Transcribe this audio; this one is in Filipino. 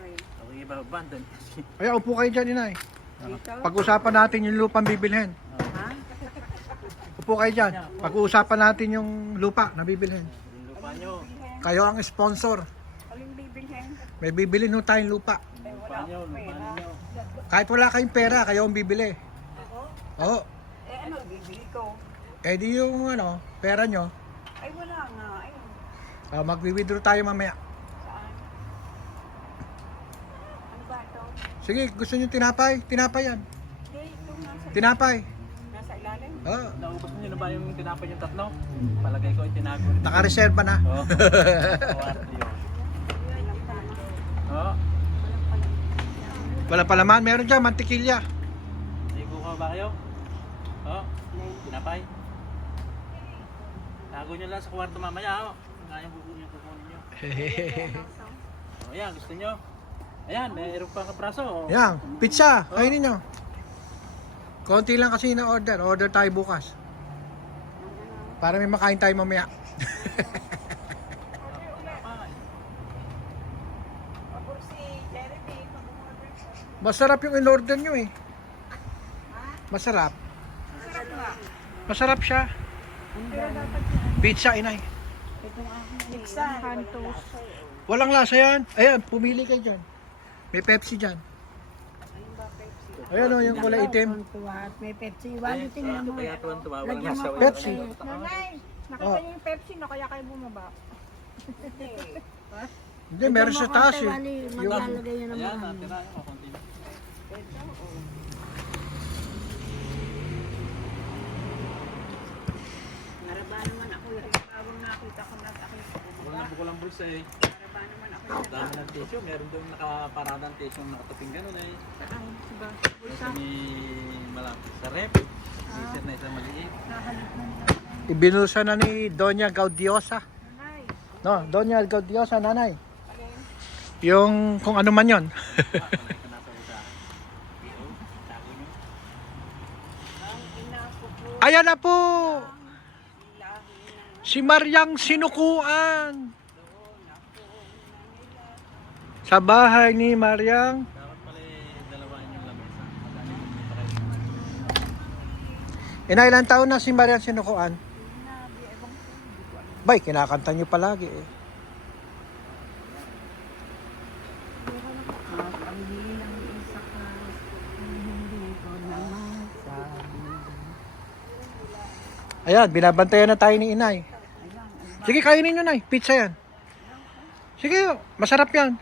Okay, ibababa doon. Ay, upo kayo dyan, inay. Dito? Pag-usapan natin yung lupang bibilhin. Ha? Upo kayo dyan. Pag-uusapan natin yung lupa na bibilhin. Yung lupa nyo. Kayo ang sponsor. Aling bibilhin? May bibilhin nung tayong lupa. Eh, Lupa wala nyo, akong lupa pera. nyo. Kahit wala kayong pera, kayo ang bibili. Ako? Oo. Eh, ano bibili ko? Eh di yung pera nyo, Ay, wala nga. Ay, magwi-withdraw tayo mamaya. saan? Ano ba ito? Sige, gusto nyo tinapay? Tinapay yan. Hindi, ito Tinapay. nasa ilalim. Oo. Naubos nyo na ba yung tinapay yung tatlo? Palagay ko itinago rin. Nakareserba na. Oo. Kwarto yun. Walang tama. Oo. Walang pala. Wala pa laman. Meron dyan, mantikilya. Ligo ka ba kayo? Oo. Tinapay. Tago nyo lang sa kwarto mamaya. Ngayang kukunin nyo. O yan, gusto nyo? Ayan, mayroon pang kapraso. Yan, pizza. Kainin nyo. Konti lang kasi na order. Order tayo bukas. Para may makain tayo mamaya. Pabor si Jeremy, pag-umorder siya. Masarap yung in-order nyo eh. Masarap. Masarap nga. Masarap siya. Pero dapat Pizza, inay. itong aking mixan. Hantos. Walang lasa yan. Ayan, pumili kayo dyan. May Pepsi dyan. Ano ba, Pepsi? Ayan o, yung kulay itim. At may Pepsi. Ay, Walutin kaya naman. kaya tuwan-tuwa. Walang Lagyan mo nasa ako. Pepsi. Nanay, nakita niyo yung Pepsi na kaya kayo bumaba. Hindi, meron sa taas eh. Yung, Maglalagay yun Ayan, natira yung konti. Naraba naman ako yung tawag nakita ko na aking Bukol na bukol ang bulsa eh. Naraba naman ako yung Dami ng tissue. Meron doon nakaparadang tissue nakatuping gano'n eh. Saan? Diba? Kasi may malapit sa rep. T-shirt na isang maliit. Nahanap mo na. ibinulsa na ni Doña Gaudiosa. Nanay, No, Doña Gaudiosa, nanay. alin? Yung kung ano man yon. Palagay ko nasa usa. Iyo, tago nyo. Ang ina ko po, Ayan na po! lahi na Si Mariang Sinukuan! Sa bahay ni Mariang. Dapat pala dalawain yung lamesa. Madami mo dito kayo. Inailan taon na si Mariang Sinukuan? Bay, kinakanta niyo palagi eh. ang bilang isa ka, hindi ko naman sabi. Ayan, binabantayan na tayo ni inay. Ayan, Sige, kainin nyo, nay. Pizza yan. Sige, masarap yan.